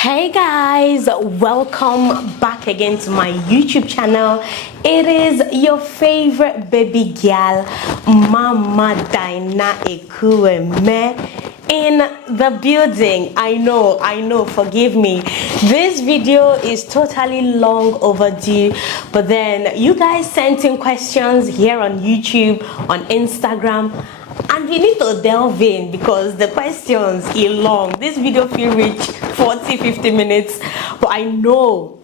Hey guys, welcome back again to my YouTube channel. It is your favorite baby girl, Mama Dyna Ekwueme, in the building. I know, forgive me. This video is totally long overdue, but then you guys sent in questions here on YouTube, on Instagram, and we need to delve in because the questions are long. This video will reach 40-50 minutes, but I know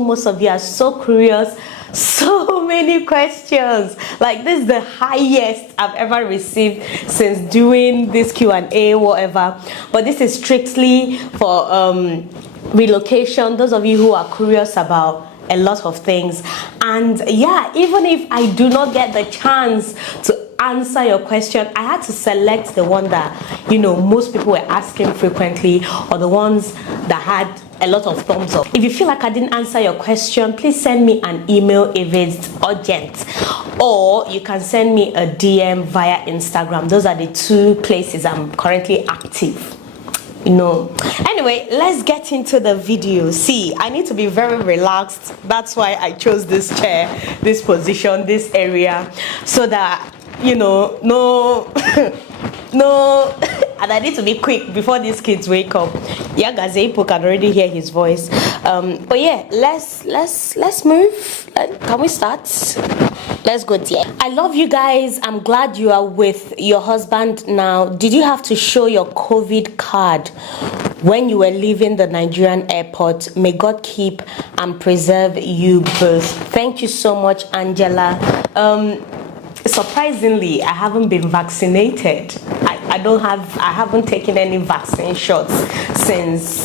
most of you are so curious. So many questions. Like, this is the highest I've ever received since doing this Q&A, whatever. But this is strictly for relocation, those of you who are curious about a lot of things. And yeah, even if I do not get the chance to answer your question, I had to select the one that most people were asking frequently, or the ones that had a lot of thumbs up. If you feel like I didn't answer your question, please send me an email if it's urgent, or you can send me a DM via Instagram. Those are the two places I'm currently active. Anyway, let's get into the video. See, I need to be very relaxed. That's why I chose this chair, this position, this area, so that no and I need to be quick before these kids wake up. Yeah, Gazepo can already hear his voice. But yeah, let's move. Can we start? Let's go there. I love you guys. I'm glad you are with your husband now. Did you have to show your COVID card when you were leaving the Nigerian airport? May God keep and preserve you both. Thank you so much, Angela. Surprisingly, I haven't been vaccinated. I haven't taken any vaccine shots since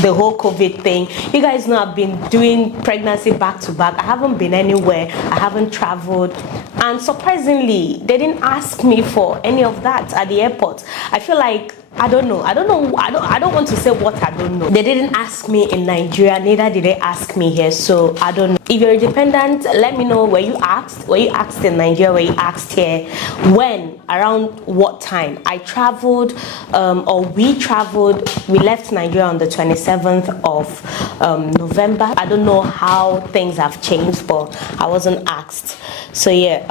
the whole COVID thing. You guys know I've been doing pregnancy back to back. I haven't been anywhere. I haven't traveled. And surprisingly, they didn't ask me for any of that at the airport. I feel like, I don't want to say what I don't know. They didn't ask me in Nigeria, neither did they ask me here, so I don't know. If you're a dependent, let me know. Were you asked in Nigeria? Were you asked here? When? Around what time? I traveled, we left Nigeria on the 27th of November. I don't know how things have changed, but I wasn't asked. So yeah,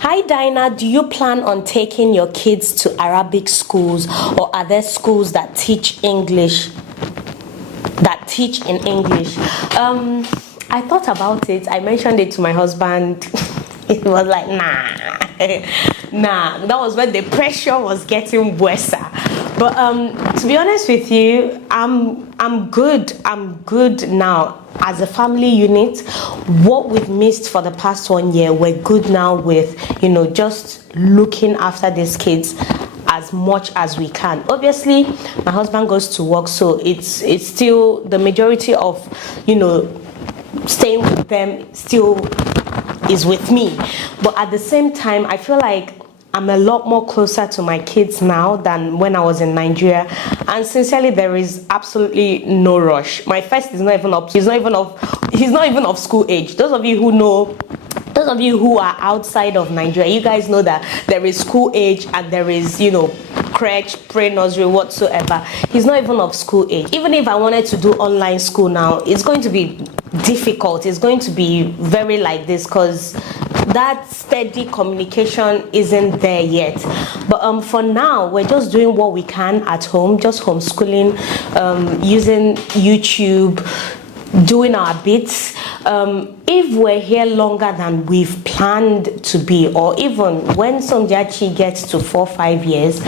hi Dyna, do you plan on taking your kids to Arabic schools, or are there schools that teach English, in English? I thought about it. I mentioned it to my husband. It was like, nah. That was when the pressure was getting worse. But to be honest with you, I'm good. I'm good now. As a family unit, what we've missed for the past 1 year, we're good now with, just looking after these kids as much as we can. Obviously, my husband goes to work, so it's still the majority of, staying with them still is with me. But at the same time, I feel like I'm a lot more closer to my kids now than when I was in Nigeria, and sincerely, there is absolutely no rush. My first is not even up. He's not even of school age. Those of you who know, those of you who are outside of Nigeria, you guys know that there is school age and there is, crèche, pre-nursery, whatsoever. He's not even of school age. Even if I wanted to do online school now, it's going to be difficult. It's going to be very like this because that steady communication isn't there yet. But for now, we're just doing what we can at home, just homeschooling, using YouTube, doing our bits. If we're here longer than we've planned to be, or even when Somjachi gets to 4 or 5 years,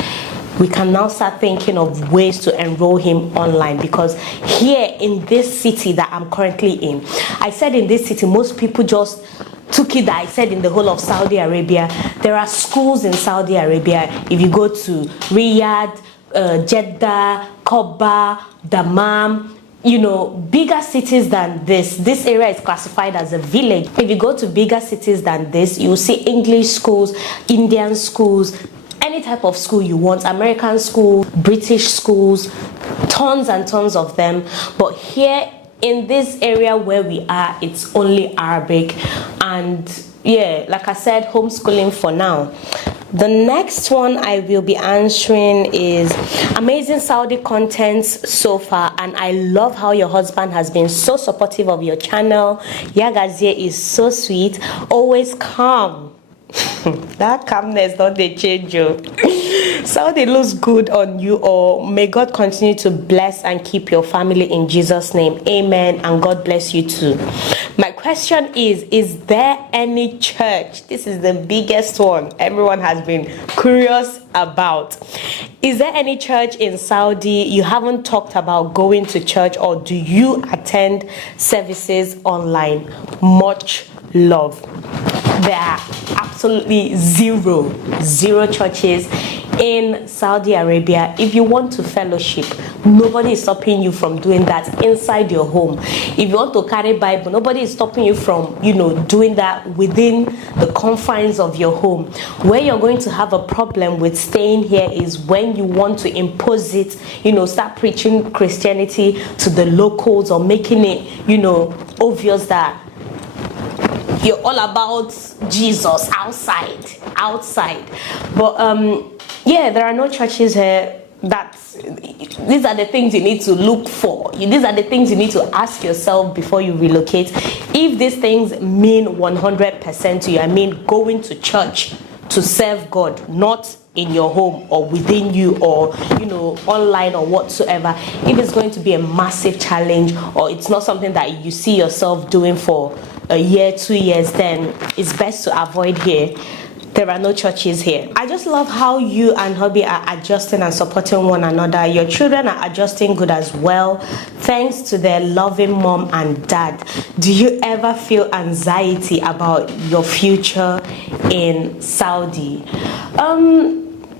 we can now start thinking of ways to enroll him online. Because here in this city that I'm currently in, I said in this city, most people just took it that I said in the whole of Saudi Arabia. There are schools in Saudi Arabia. If you go to Riyadh, Jeddah, Koba, Dammam, bigger cities than this area is classified as a village. If you go to bigger cities than this, you will see English schools, Indian schools, any type of school you want, American school, British schools, tons and tons of them. But here in this area where we are, it's only Arabic. And yeah, like I said, homeschooling for now. The next one I will be answering is amazing Saudi contents so far, and I love how your husband has been so supportive of your channel. Yagazie is so sweet, always calm. That calmness not they change you. Saudi looks good on you all. May God continue to bless and keep your family in Jesus' name. Amen. And God bless you too. My question is there any church? This is the biggest one everyone has been curious about. Is there any church in Saudi you haven't talked about going to church, or do you attend services online? Much love. There are absolutely zero churches in Saudi Arabia. If you want to fellowship, nobody is stopping you from doing that inside your home. If you want to carry Bible, nobody is stopping you from, doing that within the confines of your home. Where you're going to have a problem with staying here is when you want to impose it, start preaching Christianity to the locals, or making it, obvious that you're all about Jesus outside. But yeah, there are no churches here. These are the things you need to look for. These are the things you need to ask yourself before you relocate. If these things mean 100% to you, I mean going to church to serve God, not in your home or within you, or online or whatsoever. If it's going to be a massive challenge, or it's not something that you see yourself doing for a year, 2 years, then it's best to avoid here. There are no churches here. I just love how you and hubby are adjusting and supporting one another. Your children are adjusting good as well, thanks to their loving mom and dad. Do you ever feel anxiety about your future in Saudi?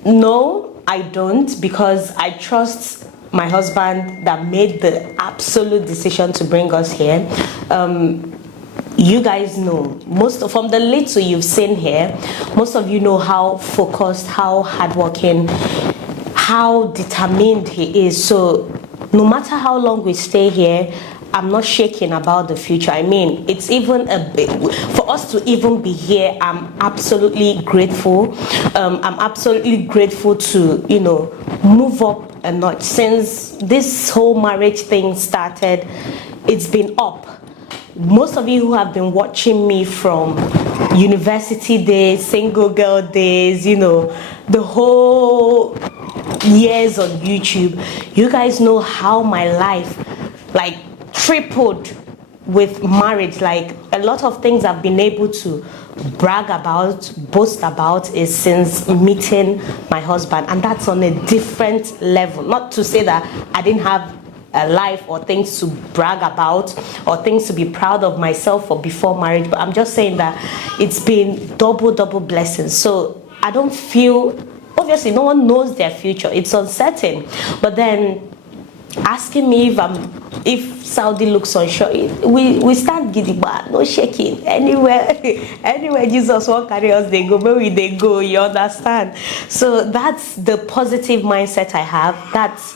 No, I don't, because I trust my husband that made the absolute decision to bring us here. You guys know, from the little you've seen here, most of you know how focused, how hardworking, how determined he is. So no matter how long we stay here, I'm not shaking about the future. I mean, it's even for us to even be here, I'm absolutely grateful. I'm absolutely grateful to, move up a notch. Since this whole marriage thing started, it's been up. Most of you who have been watching me from university days, single girl days, the whole years on YouTube, you guys know how my life tripled with marriage. Like, a lot of things I've been able to brag about, boast about, is since meeting my husband, and that's on a different level. Not to say that I didn't have a life or things to brag about or things to be proud of myself for before marriage, but I'm just saying that it's been double blessings. So I don't feel, obviously no one knows their future, it's uncertain, but then asking me if Saudi looks unsure, we start gidigba, no shaking. Anywhere Jesus won't carry us, they go, where they go, you understand? So that's the positive mindset I have. That's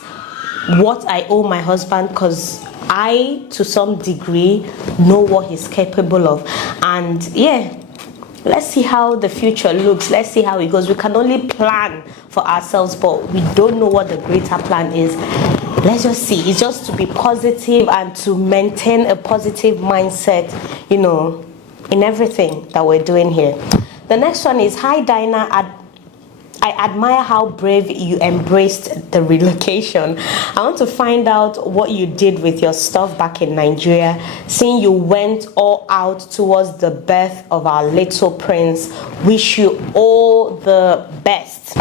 what I owe my husband, because I, to some degree, know what he's capable of. And yeah, let's see how the future looks. Let's see how it goes. We can only plan for ourselves, but we don't know what the greater plan is. Let's just see. It's just to be positive and to maintain a positive mindset, in everything that we're doing here. The next one is, hi Dyna, I admire how brave you embraced the relocation. I want to find out what you did with your stuff back in Nigeria, seeing you went all out towards the birth of our little prince. Wish you all the best.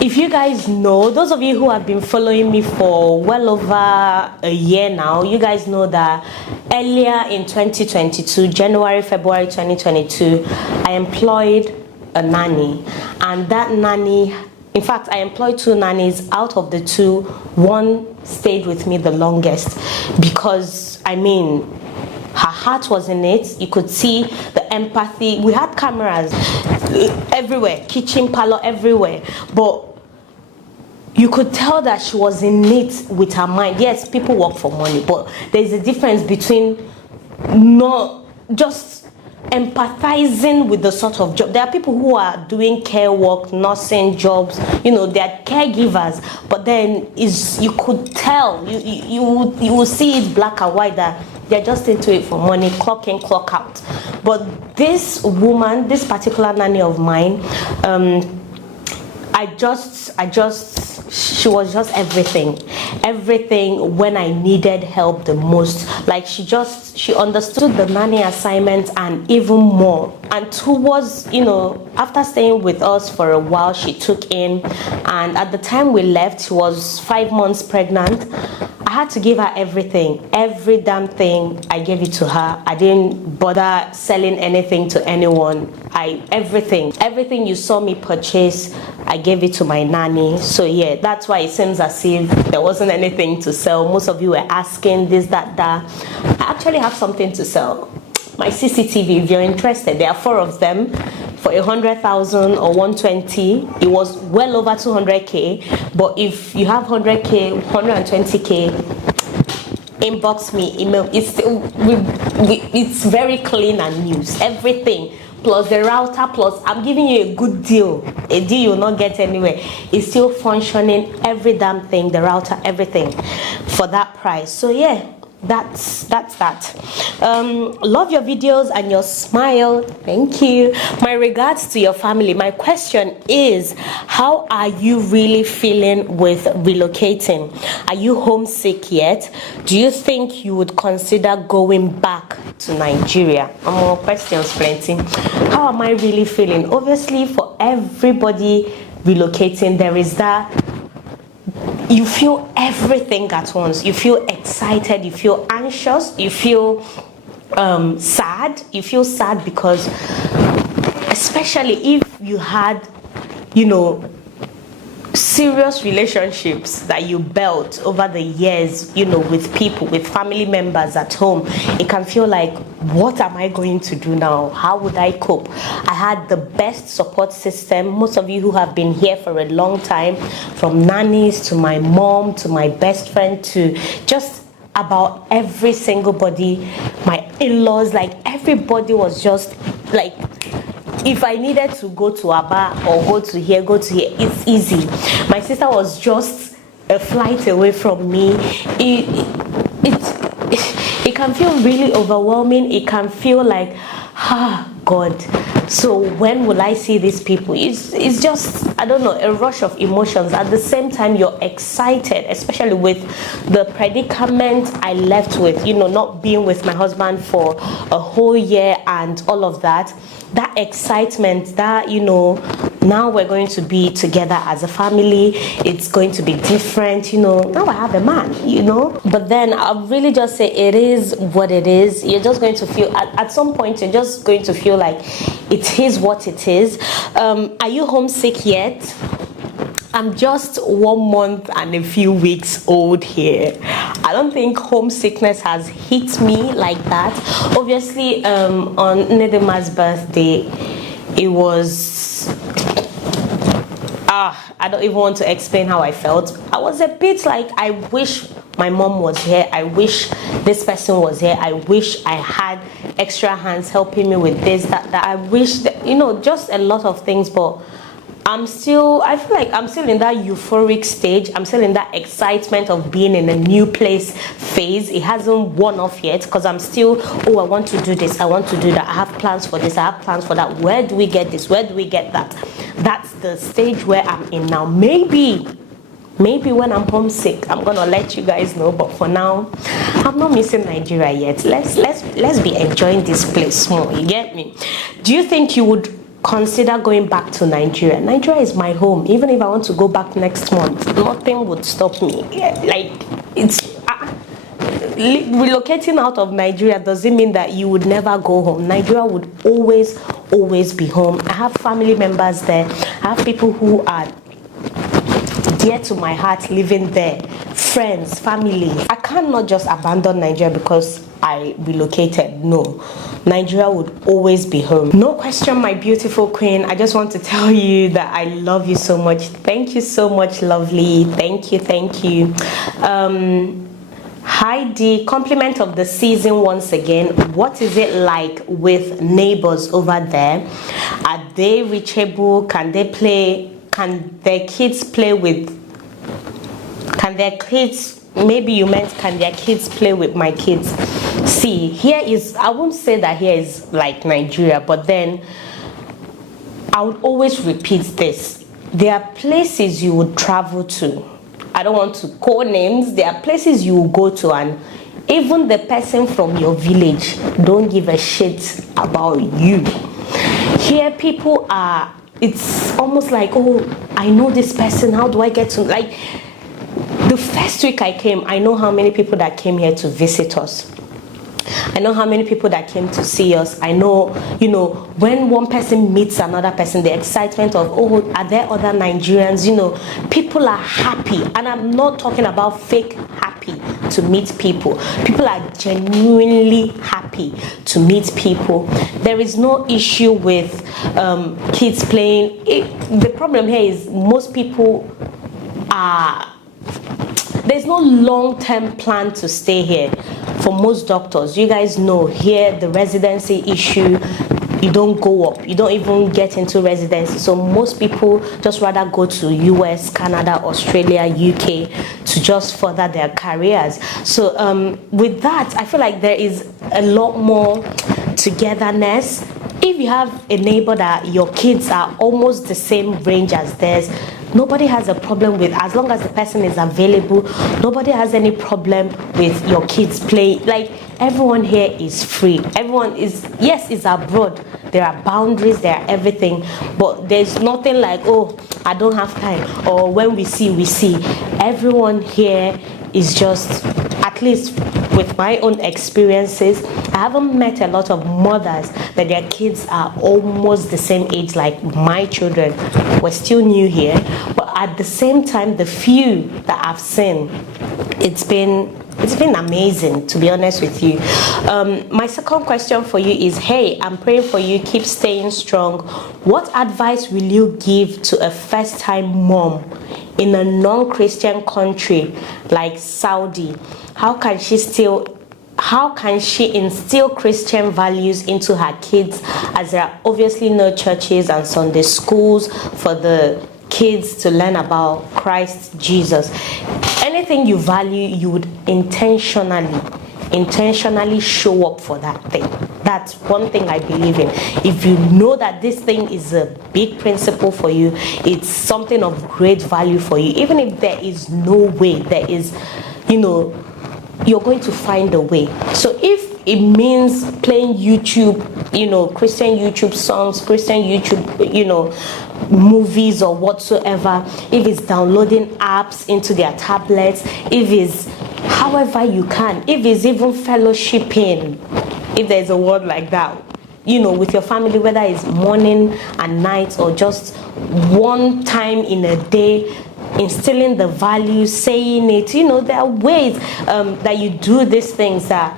If you guys know, those of you who have been following me for well over a year now, you guys know that earlier in 2022, February 2022, I employed a nanny, and that nanny, in fact, I employed 2 nannies. Out of the 2, one stayed with me the longest, because I mean, her heart was in it. You could see the empathy. We had cameras everywhere, kitchen, parlor, everywhere, but you could tell that she was in it with her mind. Yes, people work for money, but there's a difference between not just empathizing with the sort of job. There are people who are doing care work, nursing jobs, you know, they're caregivers, but then you could tell, you will see it black and white that they're just into it for money, clock in, clock out. But this woman, this particular nanny of mine, she was just everything when I needed help the most. Like she understood the nanny assignment and even more. And towards, you know, after staying with us for a while, she took in, and at the time we left, she was 5 months pregnant. I had to give her everything, every damn thing. I gave it to her. I didn't bother selling anything to anyone. Everything you saw me purchase, I gave it to my nanny. So yeah, that's why it seems as if there wasn't anything to sell. Most of you were asking this, that. I actually have something to sell. My CCTV, if you're interested, there are 4 of them for 100,000 or 120. It was well over 200k. But if you have 100k, 120k, inbox me, email. It's still it's very clean and used. Everything plus the router, plus I'm giving you a good deal, a deal you'll not get anywhere. It's still functioning, every damn thing, the router, everything, for that price. So yeah, that's that. Love your videos and your smile. Thank you. My regards to your family. My question is, how are you really feeling with relocating? Are you homesick yet? Do you think you would consider going back to Nigeria? More questions plenty. How am I really feeling? Obviously, for everybody relocating, there is that you feel everything at once. You feel excited, you feel anxious, you feel sad. You feel sad because, especially if you had, you know, serious relationships that you built over the years, you know, with people, with family members at home, it can feel like, what am I going to do now? How would I cope? I had the best support system. Most of you who have been here for a long time, from nannies to my mom to my best friend to just about every single body, my in-laws, like everybody was just like, if I needed to go to Aba or go to here, it's easy. My sister was just a flight away from me. It can feel really overwhelming. It can feel like, God, so when will I see these people? It's just, I don't know, a rush of emotions. At the same time, you're excited, especially with the predicament I left with, you know, not being with my husband for a whole year and all of that. That excitement, that, you know, now we're going to be together as a family. It's going to be different, you know. Now I have a man, you know. But then I'll really just say it is what it is. You're just going to feel, at some point, you're just going to feel like it is what it is. Are you homesick yet? I'm just 1 month and a few weeks old here. I don't think homesickness has hit me like that. Obviously, on Nedema's birthday, it was... I don't even want to explain how I felt. I was a bit like, I wish my mom was here. I wish this person was here. I wish I had extra hands helping me with this, that. I wish that, you know, just a lot of things, but I feel like I'm still in that euphoric stage. I'm still in that excitement of being in a new place phase. It hasn't worn off yet because I'm still, I want to do this, I want to do that, I have plans for this, I have plans for that. Where do we get this? Where do we get that? That's the stage where I'm in now. Maybe when I'm homesick, I'm gonna let you guys know. But for now, I'm not missing Nigeria yet. Let's be enjoying this place more. You get me? Do you think you would consider going back to Nigeria? Nigeria is my home. Even if I want to go back next month, nothing would stop me. Like, it's relocating out of Nigeria doesn't mean that you would never go home. Nigeria would always be home. I have family members there. I have people who are dear to my heart living there, friends, family. I cannot just abandon Nigeria because I relocated. No, Nigeria would always be home. No question, my beautiful queen. I just want to tell you that I love you so much. Thank you so much, lovely. Thank you. Heidi, compliment of the season once again. What is it like with neighbors over there? Are they reachable? Can their kids play with, maybe you meant can their kids play with my kids? See, here is, I won't say that here is like Nigeria, but then I would always repeat this. There are places you would travel to. I don't want to call names. There are places you will go to, and even the person from your village don't give a shit about you. Here people are, it's almost like, oh, I know this person, how do I get to, like, the first week I came, I know how many people that came here to visit us. I know how many people that came to see us. I know, you know, when one person meets another person, the excitement of, oh, are there other Nigerians? You know, people are happy. And I'm not talking about fake happy to meet people. People are genuinely happy to meet people. There is no issue with kids playing. The problem here is most people are, there's no long-term plan to stay here. For most doctors, you guys know here the residency issue, you don't go up, you don't even get into residency. So most people just rather go to US, Canada, Australia, UK to just further their careers. So with that, I feel like there is a lot more togetherness. If you have a neighbor that your kids are almost the same range as theirs, nobody has a problem with, as long as the person is available, nobody has any problem with your kids playing. Like, everyone here is free. Everyone is, yes, is abroad. There are boundaries, there are everything, but there's nothing like, oh, I don't have time, or when we see, we see. Everyone here is just, at least with my own experiences, I haven't met a lot of mothers that their kids are almost the same age like my children. We're still new here, but at the same time, the few that I've seen, it's been amazing, to be honest with you. My second question for you is, hey, I'm praying for you, keep staying strong. What advice will you give to a first-time mom in a non-Christian country like Saudi? How can she instill Christian values into her kids, as there are obviously no churches and Sunday schools for the kids to learn about Christ Jesus? Anything you value, you would intentionally show up for that thing. That's one thing I believe in. If you know that this thing is a big principle for you, it's something of great value for you, even if there is no way, there is, you know, you're going to find a way. So if it means playing YouTube, you know, Christian YouTube songs, Christian YouTube, you know, movies or whatsoever, if it's downloading apps into their tablets, if it's however you can, if it's even fellowshipping, if there's a word like that, you know, with your family, whether it's morning and night or just one time in a day, instilling the values, saying it, you know, there are ways that you do these things that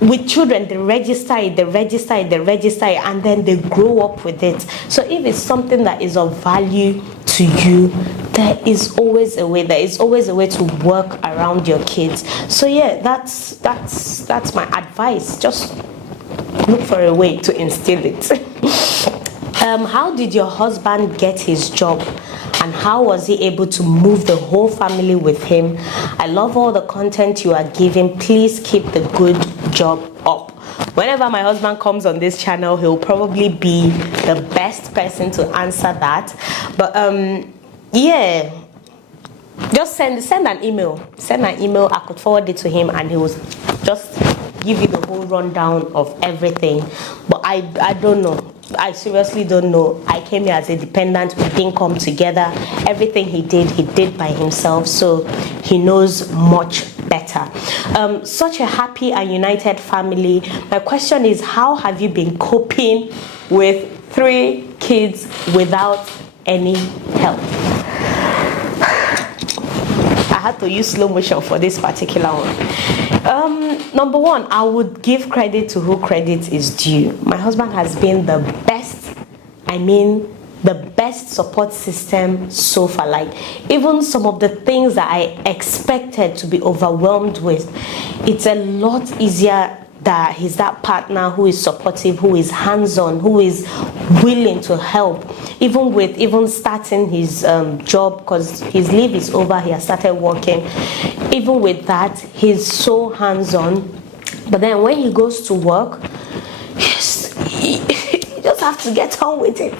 with children, they register it, and then they grow up with it. So if it's something that is of value to you, there is always a way. There is always a way to work around your kids. So yeah, that's my advice. Just look for a way to instill it. How did your husband get his job, and how was he able to move the whole family with him? I love all the content you are giving. Please keep the good job up. Whenever my husband comes on this channel, he'll probably be the best person to answer that. But yeah, just send an email. I could forward it to him, and he will just give you the whole rundown of everything. But I don't know. I seriously don't know. I came here as a dependent. We didn't come together. Everything he did by himself. So he knows much better. Such a happy and united family. My question is, how have you been coping with 3 kids without any help? I had to use slow motion for this particular one. Number one, I would give credit to who credit is due. My husband has been the best, I mean the best support system so far. Like, even some of the things that I expected to be overwhelmed with, it's a lot easier that he's that partner who is supportive, who is hands-on, who is willing to help, even starting his job, because his leave is over, he has started working. Even with that, he's so hands-on. But then when he goes to work, you just have to get on with it.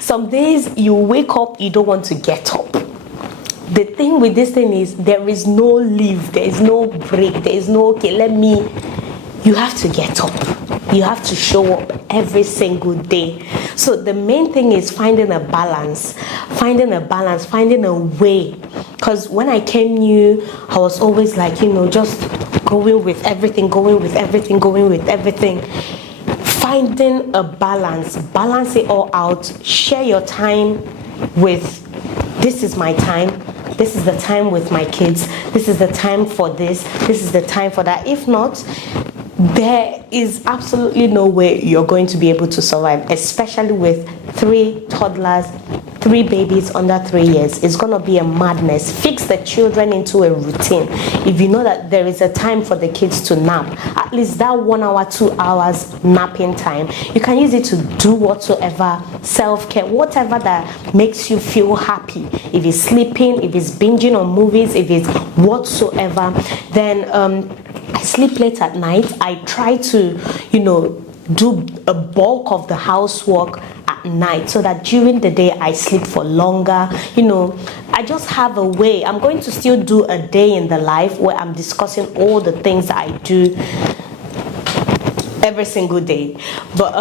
Some days you wake up, you don't want to get up. The thing with this thing is, there is no leave, there is no break, there is no, you have to get up. You have to show up every single day. So the main thing is finding a balance, finding a way. Because when I came new, I was always like, just going with everything. Finding a balance it all out. Share your time with, this is my time. This is the time with my kids. This is the time for this. This is the time for that. If not, there is absolutely no way you're going to be able to survive, especially with 3 toddlers, 3 babies under 3 years. It's going to be a madness. Fix the children into a routine. If you know that there is a time for the kids to nap, at least that 1 hour, 2 hours napping time, you can use it to do whatsoever, self-care, whatever that makes you feel happy. If it's sleeping, if it's binging on movies, if it's whatsoever, then I sleep late at night. I try to, do a bulk of the housework at night so that during the day I sleep for longer. I just have a way. I'm going to still do a day in the life where I'm discussing all the things that I do every single day. But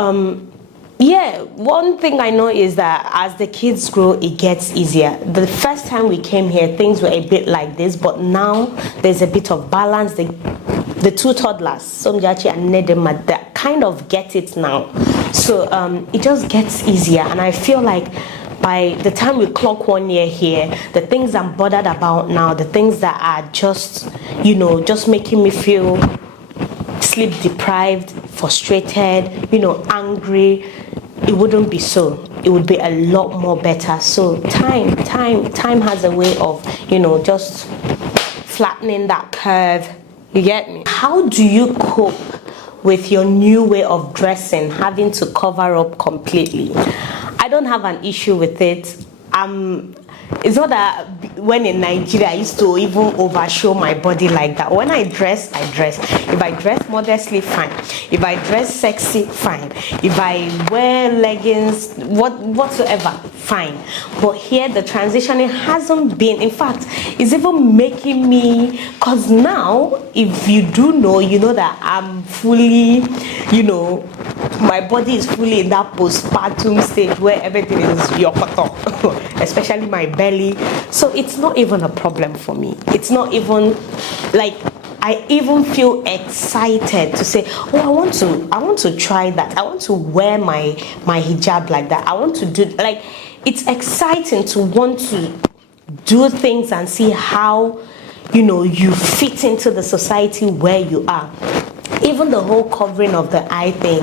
yeah, one thing I know is that as the kids grow, it gets easier. The first time we came here, things were a bit like this, but now there's a bit of balance. The 2 toddlers, Somjachi and Nedema, that kind of get it now. So it just gets easier. And I feel like by the time we clock 1 year here, the things I'm bothered about now, the things that are just, just making me feel sleep deprived, frustrated, angry, it wouldn't be so. It would be a lot more better. So time has a way of, just flattening that curve. You get me? How do you cope with your new way of dressing, having to cover up completely? I don't have an issue with it. It's not that when in Nigeria I used to even overshow my body like that. When I dress, I dress. If I dress modestly, fine. If I dress sexy, fine. If I wear leggings, whatsoever, fine. But here the transitioning hasn't been. In fact, it's even making me, because now, if you do know, you know that I'm fully, my body is fully in that postpartum stage where everything is yokoto, especially my belly. So it's not even a problem for me. It's not even like, I even feel excited to say, oh, I want to try that. I want to wear my hijab like that. I want to do, like, it's exciting to want to do things and see how, you fit into the society where you are. Even the whole covering of the eye thing,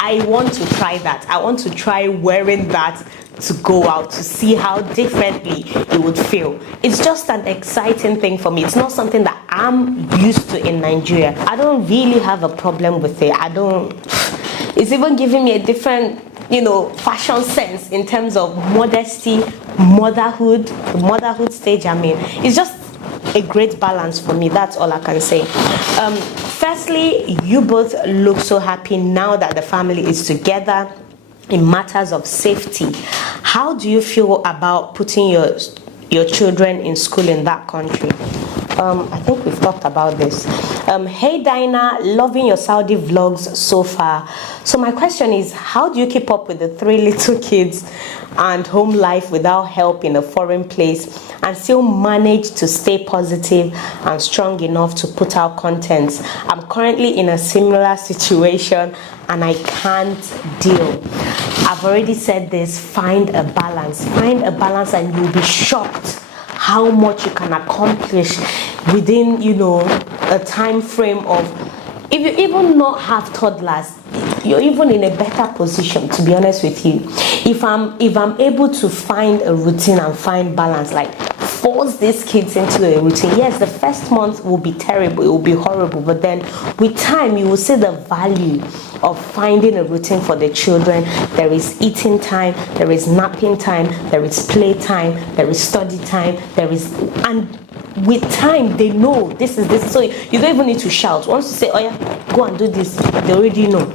I want to try that. I want to try wearing that to go out to see how differently it would feel. It's just an exciting thing for me. It's not something that I'm used to in Nigeria. I don't really have a problem with it. It's even giving me a different, fashion sense in terms of modesty, motherhood, the motherhood stage I'm in. It's just a great balance for me. That's all I can say. Firstly, you both look so happy now that the family is together. In matters of safety, how do you feel about putting your children in school in that country? I think we've talked about this. Hey Dyna, loving your Saudi vlogs so far. So my question is, how do you keep up with the 3 little kids and home life without help in a foreign place and still manage to stay positive and strong enough to put out content? I'm currently in a similar situation and I can't deal. I've already said this, find a balance and you'll be shocked how much you can accomplish within, a time frame of, if you even not have toddlers, you're even in a better position, to be honest with you. If I'm able to find a routine and find balance, like force these kids into a routine, yes, the first month will be terrible, it will be horrible, but then with time you will see the value of finding a routine for the children. There is eating time, there is napping time, there is play time, there is study time, and with time they know this is this. So you don't even need to shout. Once you say, oh yeah, go and do this, they already know.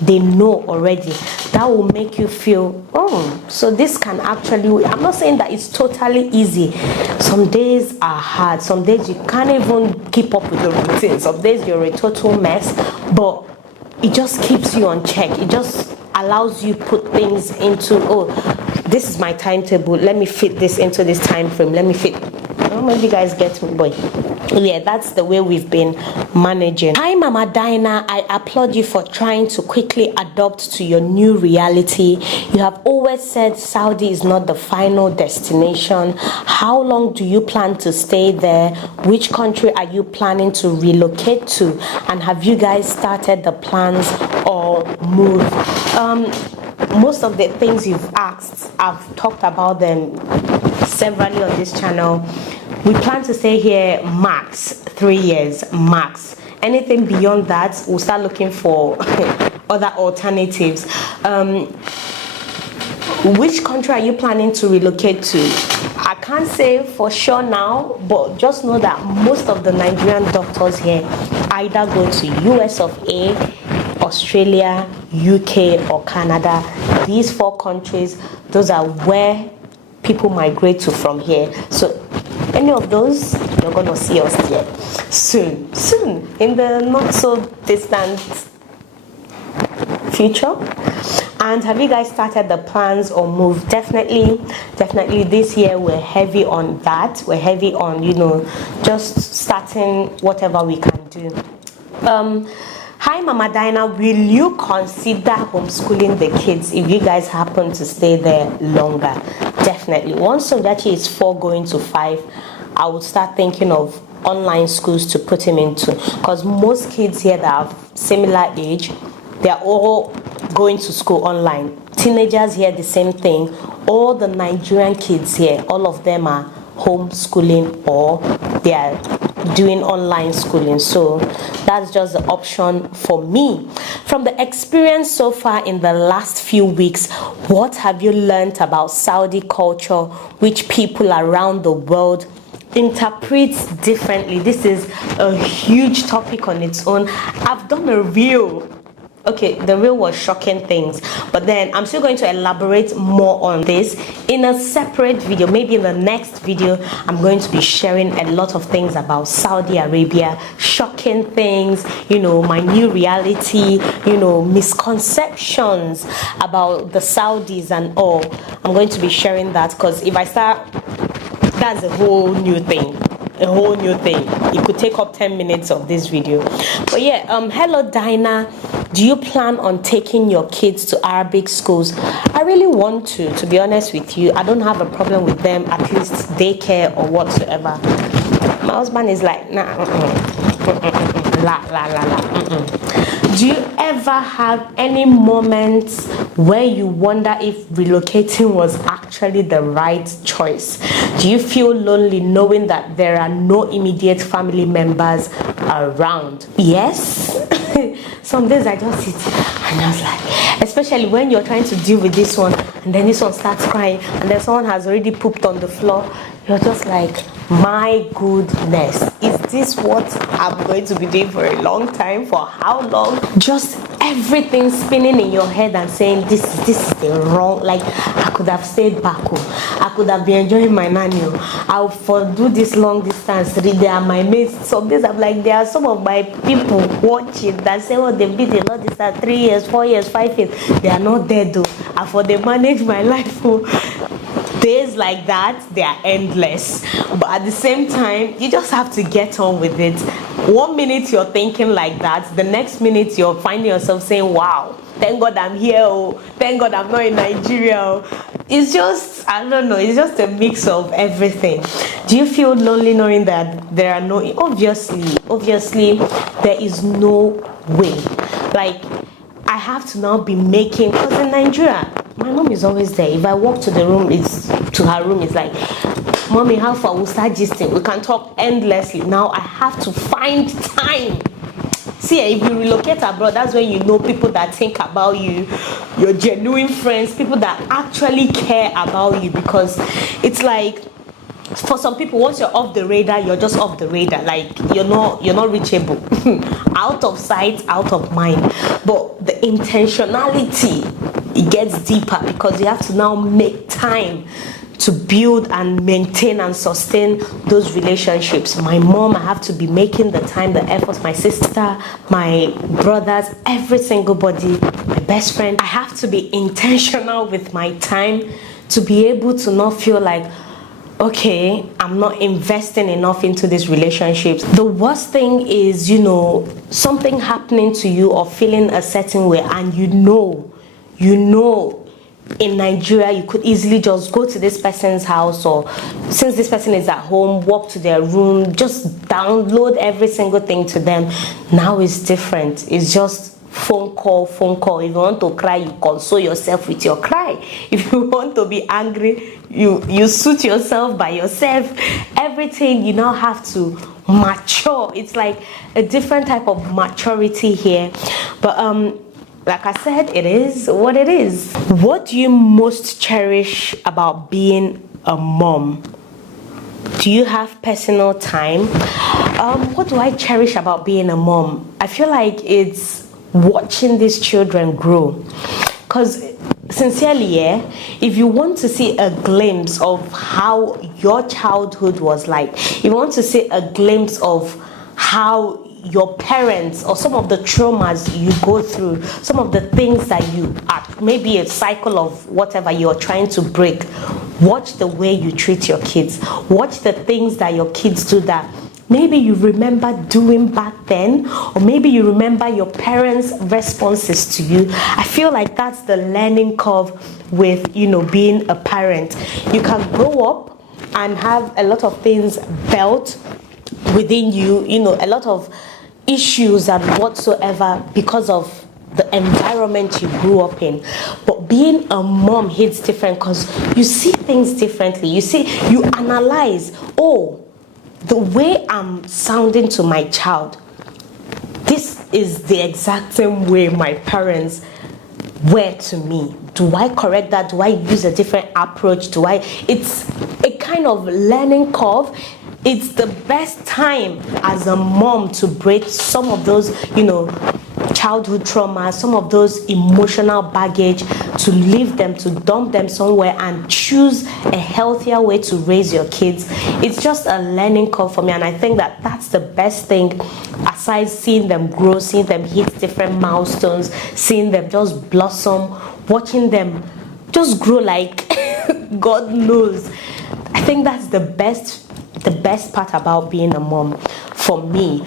They know already. That will make you feel, oh, so this can actually, I'm not saying that it's totally easy. Some days are hard, some days you can't even keep up with the routine, some days you're a total mess, but it just keeps you on check. It just allows you put things into, oh, this is my timetable, let me fit this into this time frame, let me fit. I don't know if you guys get me, but yeah, that's the way we've been managing. Hi Mama Dyna, I applaud you for trying to quickly adapt to your new reality. You have always said Saudi is not the final destination. How long do you plan to stay there? Which country are you planning to relocate to? And have you guys started the plans or move? Most of the things you've asked, I've talked about them severally on this channel. We plan to stay here max 3 years, max. Anything beyond that, we'll start looking for other alternatives. Which country are you planning to relocate to? I can't say for sure now, but just know that most of the Nigerian doctors here either go to US of A, Australia, UK, or Canada. These 4 countries, those are where people migrate to from here. So any of those, you're gonna see us there soon, in the not so distant future. And have you guys started the plans or move? Definitely this year we're heavy on that. We're heavy on, you know, just starting whatever we can do. Hi Mama Dyna, will you consider homeschooling the kids if you guys happen to stay there longer? Definitely. Once Sojachi is 4 going to 5, I would start thinking of online schools to put him into, because most kids here that have similar age, they're all going to school online. Teenagers here, the same thing. All the Nigerian kids here, all of them are homeschooling or they are doing online schooling. So that's just the option for me. From the experience so far in the last few weeks, what have you learned about Saudi culture, which people around the world interpret differently? This is a huge topic on its own. I've done a reel. Okay, the reel was shocking things, but then I'm still going to elaborate more on this in a separate video. Maybe in the next video, I'm going to be sharing a lot of things about Saudi Arabia, shocking things, you know, my new reality, you know, misconceptions about the Saudis and all. I'm going to be sharing that, because if I start, that's a whole new thing. It could take up 10 minutes of this video. But yeah, hello Dyna, do you plan on taking your kids to Arabic schools? I really want to be honest with you. I don't have a problem with them, at least daycare or whatsoever. My husband is like, nah, Do you ever have any moments where you wonder if relocating was actually the right choice? Do you feel lonely knowing that there are no immediate family members around? Yes. Some days I just sit and I was like, especially when you're trying to deal with this one and then this one starts crying and then someone has already pooped on the floor, you're just like, my goodness, is this what I'm going to be doing for a long time? For how long? Just everything spinning in your head and saying this is the wrong, like I could have stayed back home, I could have been enjoying my nanny, I would for do this long distance. They are my mates. Some days I'm like, there are some of my people watching that say, oh, they've been a long distance 3 years, 4 years, 5 years, they are not there though, I for they manage my life. Days like that, they are endless, but at the same time you just have to get on with it. 1 minute you're thinking like that, the next minute you're finding yourself saying, wow, thank God I'm here, oh, thank God I'm not in Nigeria, oh. It's just, I don't know, it's just a mix of everything. Do you feel lonely knowing that there are no, obviously there is no way, like I have to now be making, because in Nigeria, my mom is always there. If I walk to her room, it's like, mommy, how far? We'll start gisting. We can talk endlessly. Now I have to find time. See, if you relocate abroad, that's when you know people that think about you, your genuine friends, people that actually care about you, because it's like, for some people, once you're off the radar, you're just off the radar. Like, you're not reachable. Out of sight, out of mind. But the intentionality, it gets deeper, because you have to now make time to build and maintain and sustain those relationships. My mom, I have to be making the time, the efforts. My sister, my brothers, every single body, my best friend. I have to be intentional with my time to be able to not feel like, okay, I'm not investing enough into these relationships. The worst thing is, something happening to you or feeling a certain way, and you know, in Nigeria, you could easily just go to this person's house, or since this person is at home, walk to their room, just download every single thing to them. Now it's different. It's just phone call. If you want to cry, you console yourself with your cry. If you want to be angry, you suit yourself by yourself. Everything, you now have to mature. It's like a different type of maturity here. But like I said, it is what it is. What do you most cherish about being a mom? Do you have personal time? What do I cherish about being a mom? I feel like it's watching these children grow. Because sincerely, if you want to see a glimpse of how your childhood was like, if you want to see a glimpse of how your parents, or some of the traumas you go through, some of the things that you are, maybe a cycle of whatever you're trying to break, watch the way you treat your kids. Watch the things that your kids do that maybe you remember doing back then, or maybe you remember your parents' responses to you. I feel like that's the learning curve with, being a parent. You can grow up and have a lot of things built within you, a lot of issues and whatsoever because of the environment you grew up in. But being a mom hits different, because you see things differently. You analyze, the way I'm sounding to my child, this is the exact same way my parents were to me. Do I correct that? Do I use a different approach? It's a kind of learning curve. It's the best time as a mom to break some of those, childhood traumas, some of those emotional baggage, to leave them, to dump them somewhere and choose a healthier way to raise your kids. It's just a learning curve for me, and I think that that's the best thing, aside seeing them grow, seeing them hit different milestones, seeing them just blossom, watching them just grow like God knows. I think that's the best part about being a mom for me.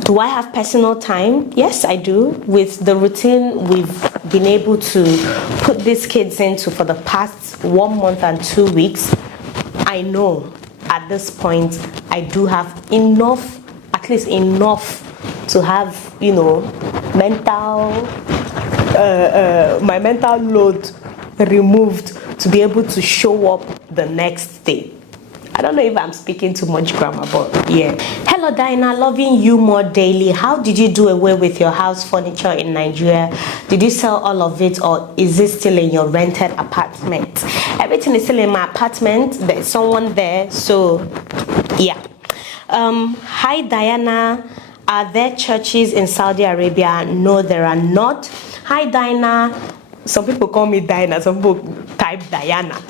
Do I have personal time? Yes, I do. With the routine we've been able to put these kids into for the past 1 month and 2 weeks, I know at this point I do have enough, at least enough, to have, my mental load removed to be able to show up the next day. I don't know if I'm speaking too much grammar, but yeah. Hello Dyna, loving you more daily. How did you do away with your house furniture in Nigeria? Did you sell all of it, or is it still in your rented apartment? Everything is still in my apartment. There's someone there, so yeah. Hi Diana, are there churches in Saudi Arabia? No, there are not. Hi Dyna. Some people call me Dyna, some people type Diana.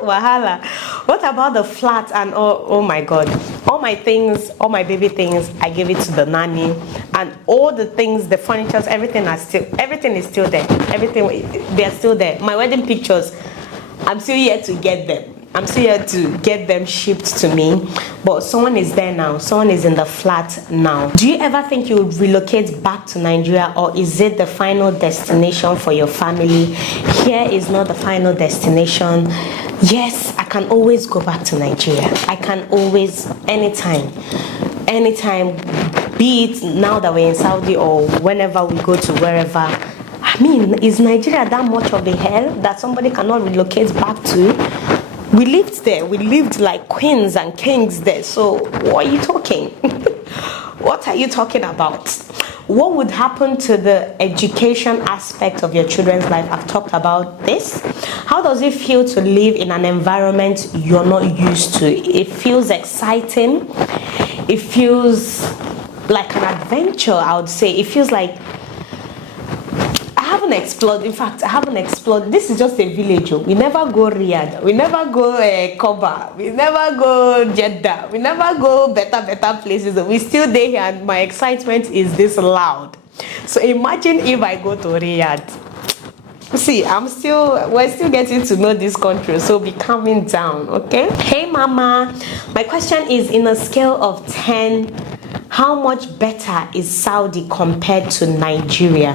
Wahala. What about the flat and oh my god, all my things, all my baby things, I gave it to the nanny, and all the things, the furniture, everything is still there. They're still there. My wedding pictures, I'm still yet to get them. I'm still here to get them shipped to me, but someone is there now. Someone is in the flat now. Do you ever think you would relocate back to Nigeria, or is it the final destination for your family? Here is not the final destination. Yes, I can always go back to Nigeria. I can always, anytime. be it now that we're in Saudi or whenever we go to wherever. I mean, is Nigeria that much of a hell that somebody cannot relocate back to? We lived there. We lived like queens and kings there. So what are you talking? What are you talking about? What would happen to the education aspect of your children's life? I've talked about this. How does it feel to live in an environment you're not used to? It feels exciting. It feels like an adventure, I would say. It feels like I haven't explored. In fact, I haven't explored. This is just a village. We never go Riyadh. We never go Koba. We never go Jeddah. We never go better places. We still there here, and my excitement is this loud. So imagine if I go to Riyadh. See, we're still getting to know this country, so be calming down, okay? Hey mama, my question is, in a scale of 10, how much better is Saudi compared to Nigeria?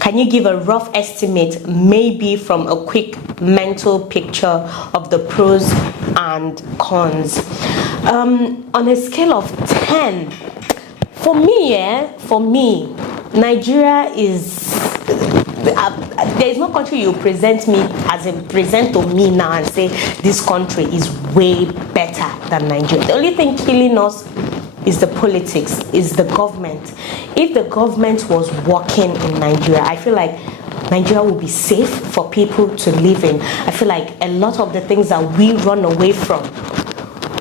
Can you give a rough estimate, maybe from a quick mental picture of the pros and cons? On a scale of 10, for me, Nigeria is, there is no country you present me as in present to me now and say this country is way better than Nigeria. The only thing killing us is the politics, is the government. If the government was working in Nigeria, I feel like Nigeria will be safe for people to live in. I feel like a lot of the things that we run away from,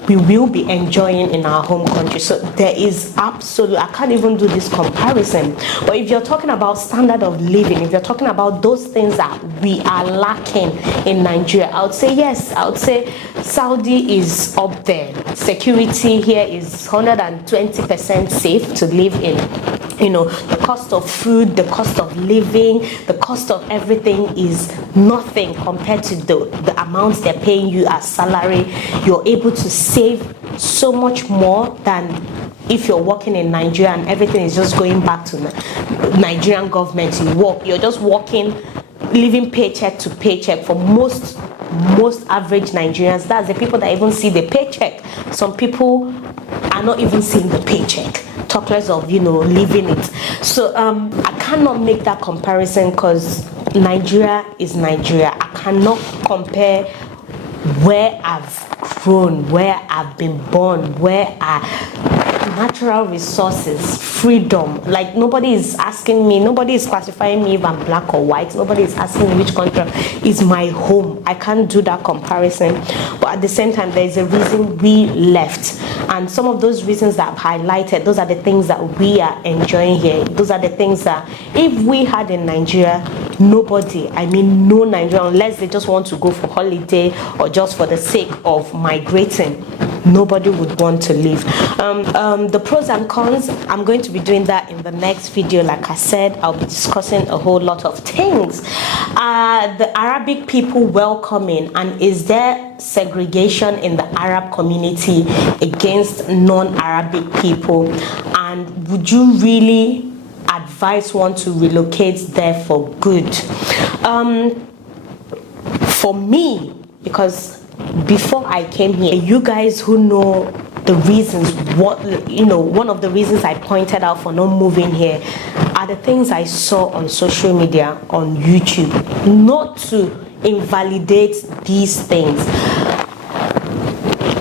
we will be enjoying in our home country. So there is absolute, I can't even do this comparison. But if you're talking about standard of living, if you're talking about those things that we are lacking in Nigeria, I would say yes. I would say Saudi is up there. Security here is 120% safe to live in. You know, the cost of food, the cost of living, the cost of everything is nothing compared to the amounts they're paying you as salary. You're able to save so much more than if you're working in Nigeria and everything is just going back to the Nigerian government. You're just working, living paycheck to paycheck. For most average Nigerians, that's the people that even see the paycheck. Some people are not even seeing the paycheck, talk less of, you know, living it. So I cannot make that comparison because Nigeria is Nigeria. I cannot compare where I've grown, where I've been born, where natural resources, freedom. Like nobody is asking me, nobody is classifying me if I'm black or white. Nobody is asking me which country is my home. I can't do that comparison. But at the same time, there is a reason we left. And some of those reasons that I've highlighted, those are the things that we are enjoying here. Those are the things that if we had in Nigeria, nobody, I mean no Nigerian, unless they just want to go for holiday or just for the sake of migrating, nobody would want to leave. The pros and cons, I'm going to be doing that in the next video. Like I said, I'll be discussing a whole lot of things. The Arabic people welcoming, and is there segregation in the Arab community against non-Arabic people? And would you really advise one to relocate there for good? For me, because before I came here, you guys who know the reasons, one of the reasons I pointed out for not moving here are the things I saw on social media, on YouTube. Not to invalidate these things,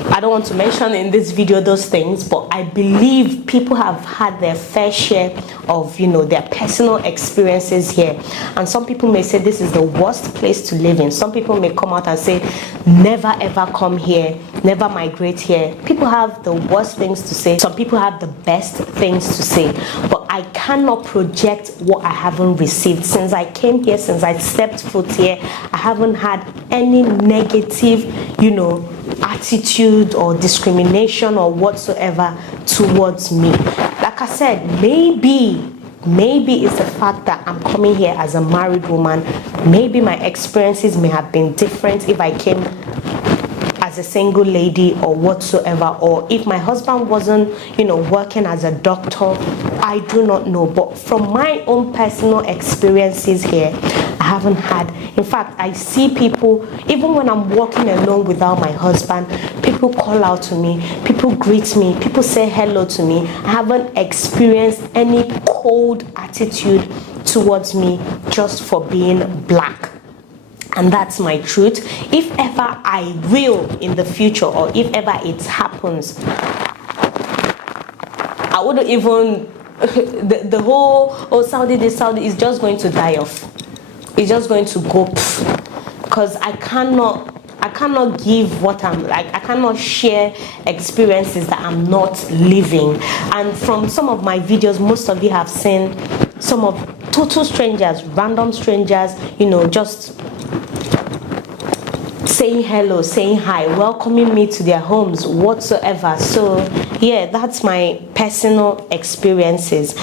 I don't want to mention in this video those things, but I believe people have had their fair share of, their personal experiences here. And some people may say this is the worst place to live in. Some people may come out and say, never ever come here, never migrate here. People have the worst things to say. Some people have the best things to say. But I cannot project what I haven't received. Since I came here, since I stepped foot here, I haven't had any negative, attitude or discrimination or whatsoever towards me. Like I said, maybe it's the fact that I'm coming here as a married woman. Maybe my experiences may have been different if I came as as a single lady or whatsoever, or if my husband wasn't, working as a doctor, I do not know. But from my own personal experiences here, I haven't had. In fact, I see people, even when I'm walking alone without my husband, people call out to me, people greet me, people say hello to me. I haven't experienced any cold attitude towards me just for being black. And that's my truth. If ever I will in the future, or if ever it happens, I wouldn't even the whole Saudi this, Saudi is just going to die off. It's just going to go, because I cannot give what I'm like. I cannot share experiences that I'm not living. And from some of my videos, most of you have seen some of total strangers, random strangers, just saying hello, saying hi, welcoming me to their homes whatsoever. So yeah, that's my personal experiences.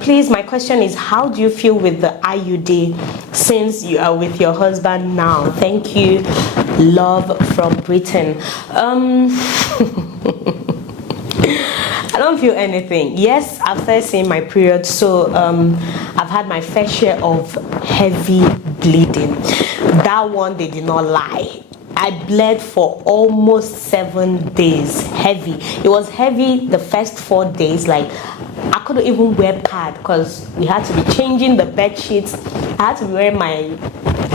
Please, my question is, how do you feel with the IUD since you are with your husband now? Thank you. Love from Britain. I don't feel anything. Yes, I've started seeing my period, so I've had my fair share of heavy bleeding. That one, they did not lie. I bled for almost 7 days. Heavy. It was heavy the first 4 days. Like, I couldn't even wear pad because we had to be changing the bed sheets. I had to be wearing my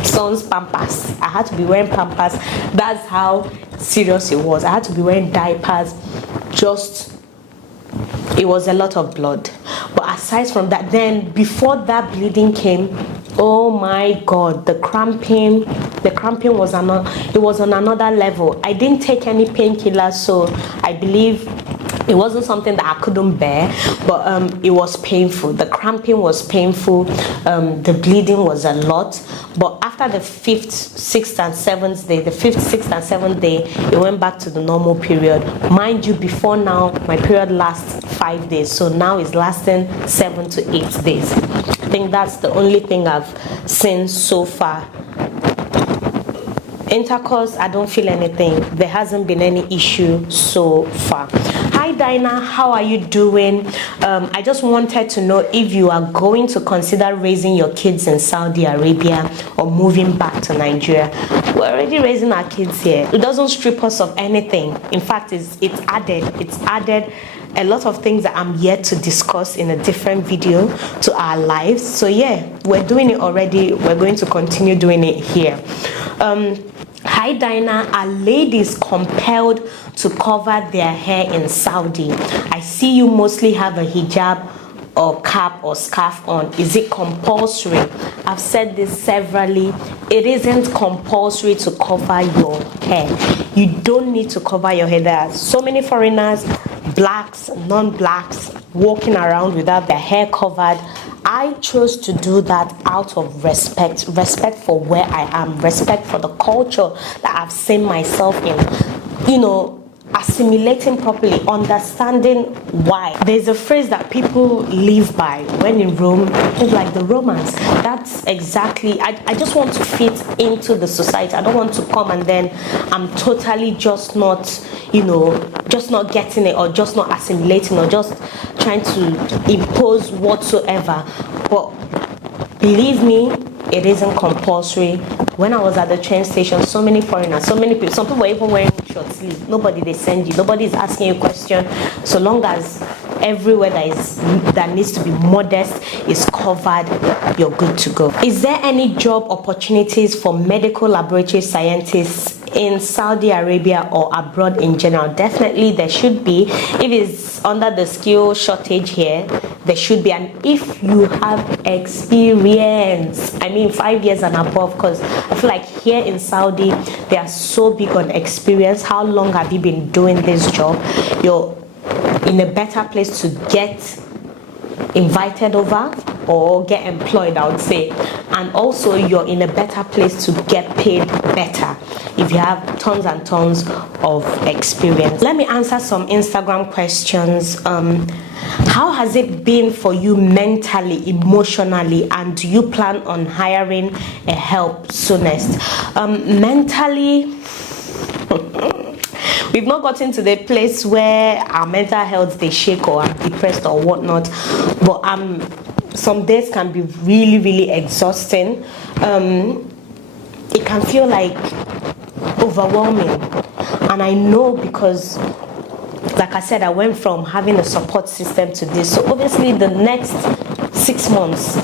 son's pampers. I had to be wearing pampers. That's how serious it was. I had to be wearing diapers. It was a lot of blood. But aside from that, then before that bleeding came, oh my God, the cramping was on another level. I didn't take any painkillers, so I believe it wasn't something that I couldn't bear, but it was painful. The cramping was painful. The bleeding was a lot. But after the 5th, 6th, and 7th day, it went back to the normal period. Mind you, before now, my period lasts 5 days. So now it's lasting 7 to 8 days. I think that's the only thing I've seen so far. Intercourse, I don't feel anything. There hasn't been any issue so far. Hi Dyna, how are you doing? I just wanted to know if you are going to consider raising your kids in Saudi Arabia or moving back to Nigeria. We're already raising our kids here. It doesn't strip us of anything. In fact, it's added a lot of things that I'm yet to discuss in a different video to our lives. So yeah, we're doing it already. We're going to continue doing it here. Hi Dyna, are ladies compelled to cover their hair in Saudi? I see you mostly have a hijab or cap or scarf on. Is it compulsory? I've said this severally. It isn't compulsory to cover your hair. You don't need to cover your hair. There are so many foreigners, blacks, non-blacks, walking around without their hair covered. I chose to do that out of respect for where I am, respect for the culture that I've seen myself in, assimilating properly, understanding why. There's a phrase that people live by when in Rome, it's like the Romans. That's exactly, I just want to fit into the society. I don't want to come and then I'm totally just not getting it, or just not assimilating, or just trying to impose whatsoever. But believe me, it isn't compulsory. When I was at the train station, so many foreigners, so many people, some people were even wearing short sleeves. Nobody, they send you, nobody is asking you a question. So long as everywhere that needs to be modest is covered, you're good to go. Is there any job opportunities for medical laboratory scientists in Saudi Arabia or abroad in general? Definitely there should be. If it's under the skill shortage here, there should be. And if you have experience, 5 years and above, because I feel like here in Saudi they are so big on experience. How long have you been doing this job? You're in a better place to get invited over or get employed, I would say. And also you're in a better place to get paid better if you have tons and tons of experience. Let me answer some Instagram questions. How has it been for you mentally, emotionally, and do you plan on hiring a help soonest? Mentally, we've not gotten to the place where our mental health they shake or I'm depressed or whatnot, but some days can be really, really exhausting. It can feel like overwhelming, and I know because, like I said, I went from having a support system to this. So obviously the next 6 months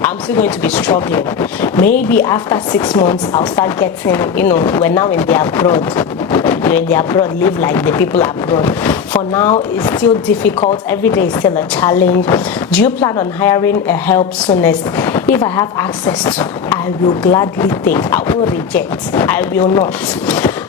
I'm still going to be struggling. Maybe after 6 months I'll start getting, we're now in the abroad. You're in the abroad, live like the people abroad. For now, it's still difficult. Every day is still a challenge. Do you plan on hiring a help soonest? If I have access to, I will gladly take. I will reject. I will not.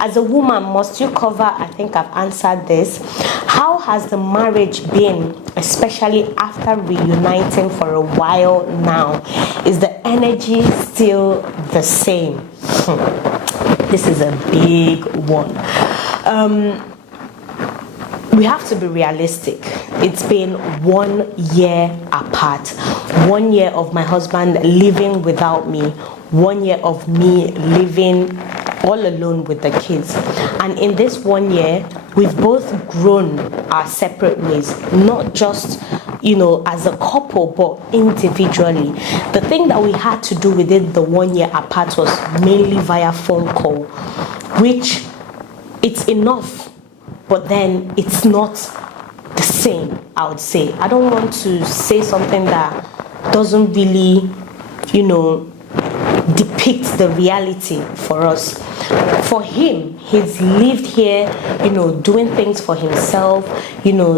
As a woman, must you cover? I think I've answered this. How has the marriage been, especially after reuniting for a while now? Is the energy still the same? This is a big one. We have to be realistic. It's been 1 year apart. 1 year of my husband living without me. 1 year of me living all alone with the kids. And in this 1 year, we've both grown our separate ways, not just, as a couple, but individually. The thing that we had to do within the 1 year apart was mainly via phone call, which it's enough, but then it's not the same, I would say. I don't want to say something that doesn't really, depict the reality for us. For him, he's lived here, doing things for himself,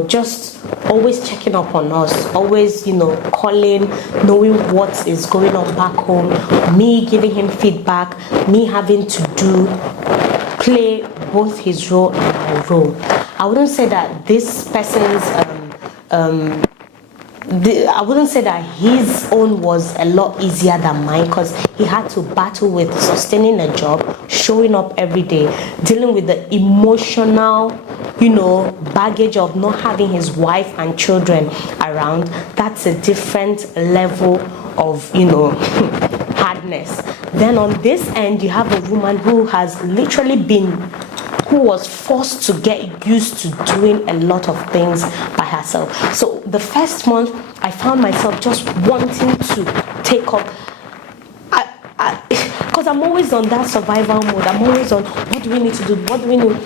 just always checking up on us, always, calling, knowing what is going on back home, me giving him feedback, me having to play both his role and my role. I wouldn't say that this person's I wouldn't say that his own was a lot easier than mine, because he had to battle with sustaining a job, showing up every day, dealing with the emotional, baggage of not having his wife and children around. That's a different level of, hardness. Then on this end, you have a woman who has literally who was forced to get used to doing a lot of things by herself. So the first month, I found myself just wanting to take up, because I'm always on that survival mode. I'm always on, what do we need to do? What do we need?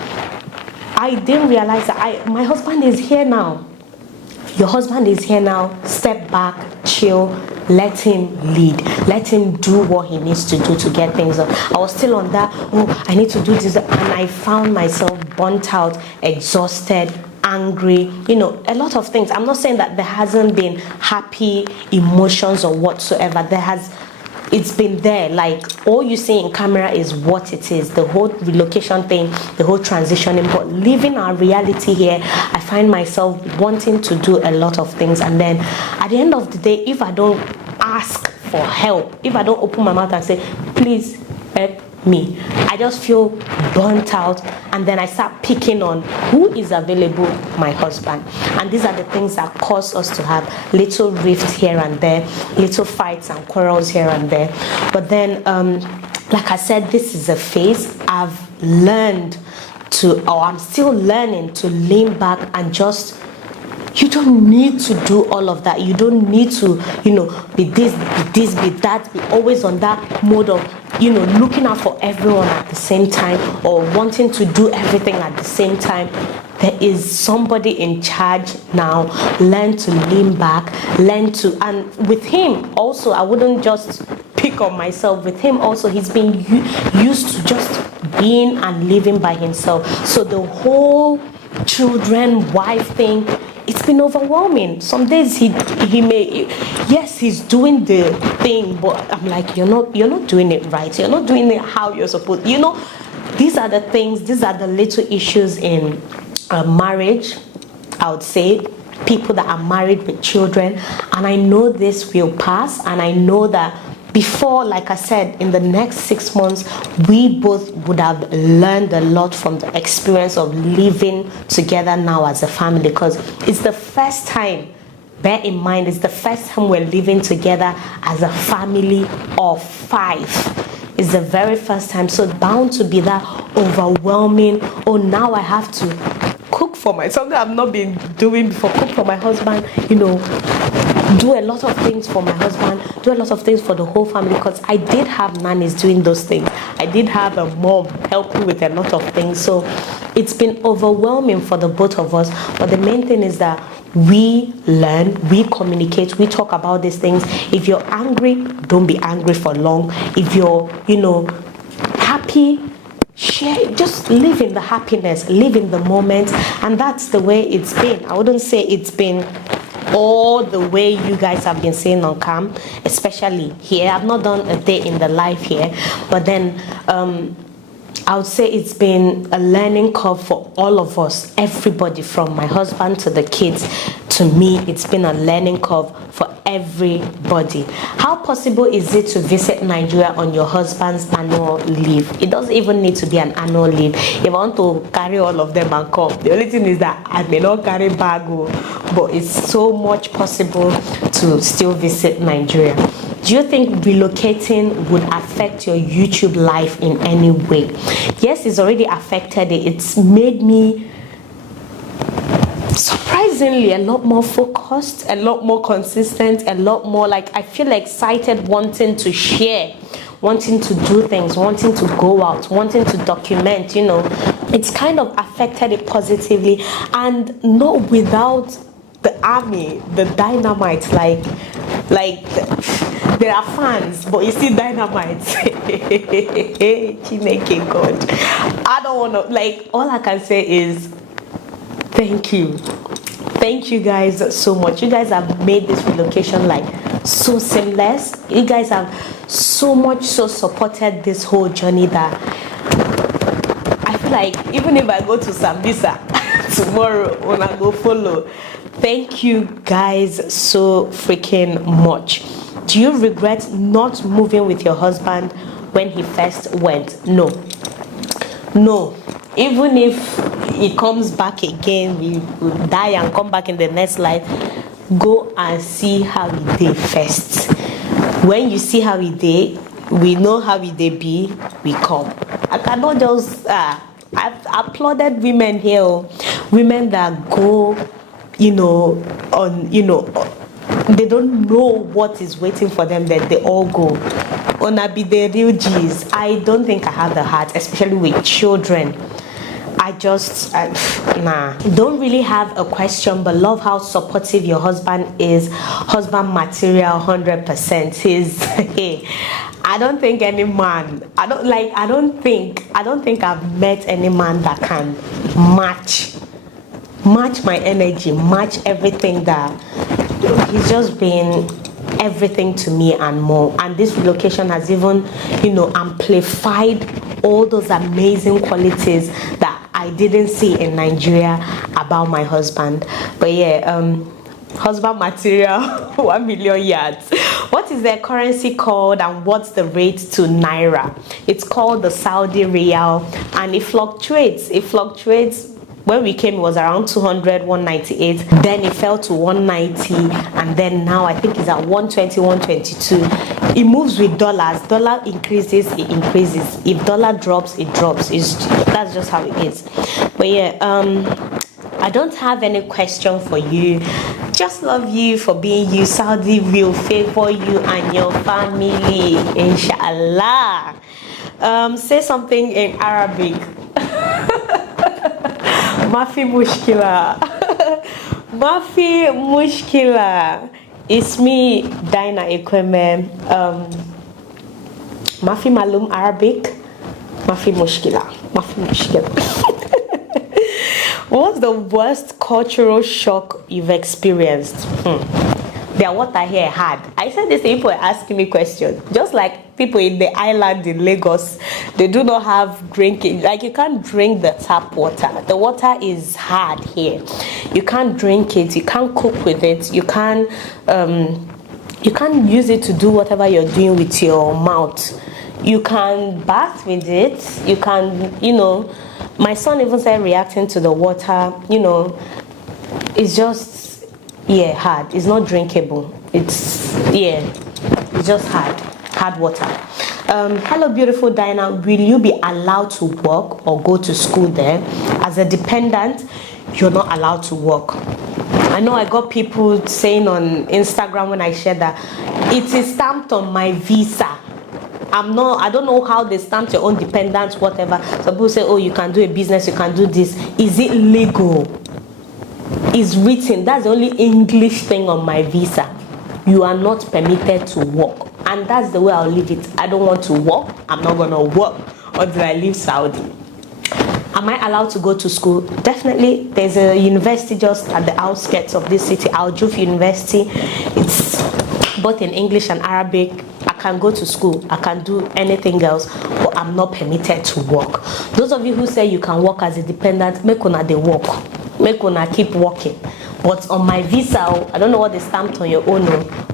I didn't realize that my husband is here now. Your husband is here now. Step back, chill, let him lead. Let him do what he needs to do to get things done. I was still on that, I need to do this. And I found myself burnt out, exhausted, angry, a lot of things. I'm not saying that there hasn't been happy emotions or whatsoever. It's been there. Like, all you see in camera is what it is, the whole relocation thing, the whole transitioning. But living our reality here, I find myself wanting to do a lot of things. And then at the end of the day, if I don't ask for help, if I don't open my mouth and say, please help me, I just feel burnt out. And then I start picking on who is available, my husband. And these are the things that cause us to have little rifts here and there, little fights and quarrels here and there. But then, like I said, this is a phase. I've learned I'm still learning to lean back and just, you don't need to do all of that. You don't need to, be this, be that, be always on that mode of, looking out for everyone at the same time, or wanting to do everything at the same time. There is somebody in charge now. Learn to lean back, and with him also, I wouldn't just pick on myself. With him also, he's been used to just being and living by himself. So the whole children, wife thing, it's been overwhelming. Some days he may, yes, he's doing the thing, but I'm like, you're not doing it right. You're not doing it how you're supposed. These are the things. These are the little issues in marriage. I would say people that are married with children, and I know this will pass. And I know that before, like I said, in the next 6 months, we both would have learned a lot from the experience of living together now as a family, because it's the first time, bear in mind, it's the first time we're living together as a family of 5. It's the very first time, so bound to be that overwhelming. Oh, now I have to cook for something I've not been doing before. Cook for my husband, do a lot of things for my husband, do a lot of things for the whole family, because I did have nannies doing those things. I did have a mom helping with a lot of things. So it's been overwhelming for the both of us. But the main thing is that we learn, we communicate, we talk about these things. If you're angry, don't be angry for long. If you're, happy, share, just live in the happiness, live in the moment. And that's the way it's been. I wouldn't say it's been all the way you guys have been saying on cam, especially here. I've not done a day in the life here, but then I would say it's been a learning curve for all of us, everybody, from my husband to the kids to me. It's been a learning curve for everybody. How possible is it to visit Nigeria on your husband's annual leave? It doesn't even need to be an annual leave. If I want to carry all of them and come, the only thing is that I may not carry bag, but it's so much possible to still visit Nigeria. Do you think relocating would affect your YouTube life in any way? Yes, it's already affected it. It's made me surprisingly a lot more focused, a lot more consistent, a lot more I feel excited, wanting to share, wanting to do things, wanting to go out, wanting to document. It's kind of affected it positively, and not without the army, the dynamite, there are fans, but you see dynamite. Chineke God. I don't want to, all I can say is thank you. Thank you guys so much. You guys have made this relocation so seamless. You guys have so supported this whole journey that I feel even if I go to Sambisa tomorrow, when I go follow, thank you guys so freaking much. Do you regret not moving with your husband when he first went? No. Even if he comes back again, we will die and come back in the next life, go and see how he did first. When you see how he did, we know how he did be, we come. I cannot just I've applauded women here, women that go they don't know what is waiting for them, that they all go. Ona be the real G's. I don't think I have the heart, especially with children. I just, don't really have a question, but love how supportive your husband is. Husband material, 100%. He's, I don't think any man, I don't think I've met any man that can match my energy, match everything. That he's just been everything to me and more. And this relocation has even, amplified all those amazing qualities that I didn't see in Nigeria about my husband. But husband material, 1 million yards. What is their currency called, and what's the rate to Naira? It's called the Saudi Riyal, and it fluctuates. When we came, it was around 200, 198. Then it fell to 190, and then now I think it's at 120, 122. It moves with dollars. Dollar increases, it increases. If dollar drops, it drops. That's just how it is. But I don't have any question for you. Just love you for being you. Saudi will favor you and your family, inshallah. Say something in Arabic. Mafi mushkila. Mafi mushkila. It's me, Dyna Ekwueme. Mafi malum Arabic. Mafi mushkila. Mafi mushkila. What's the worst cultural shock you've experienced? Their water here hard. I said this, people are asking me questions. Just like people in the island in Lagos, they do not have drinking. You can't drink the tap water. The water is hard here. You can't drink it. You can't cook with it. You can't use it to do whatever you're doing with your mouth. You can bath with it. You can, my son even started reacting to the water. It's just, hard. It's not drinkable. It's just hard water. Hello, beautiful Dyna. Will you be allowed to work or go to school there? As a dependent, you're not allowed to work. I know I got people saying on Instagram when I shared that it is stamped on my visa. I don't know how they stamped your own dependent, whatever. Some people say, oh, you can do a business, you can do this. Is it legal? It's written. That's the only English thing on my visa. You are not permitted to work. And that's the way I'll leave it. I don't want to work. I'm not going to work until I leave Saudi. Am I allowed to go to school? Definitely. There's a university just at the outskirts of this city, Al Juf University. It's both in English and Arabic. I can go to school. I can do anything else, but I'm not permitted to work. Those of you who say you can work as a dependent, make una dey work. Make una keep working. But on my visa, I don't know what they stamped on your own.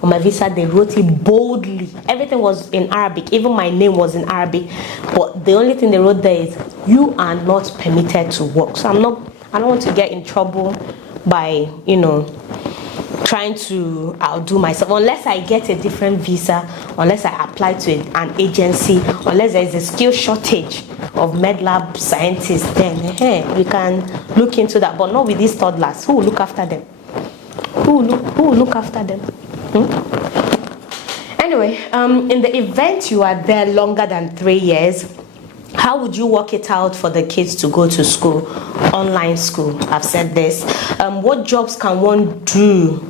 On my visa, they wrote it boldly. Everything was in Arabic. Even my name was in Arabic. But the only thing they wrote there is, you are not permitted to work. So I don't want to get in trouble by, trying to outdo myself. Unless I get a different visa, unless I apply to an agency, unless there is a skill shortage of med lab scientists, then we can look into that. But not with these toddlers. Who will look after them? Who will look after them? Anyway, in the event you are there longer than 3 years, how would you work it out for the kids to go to school? Online school. I've said this. What jobs can one do?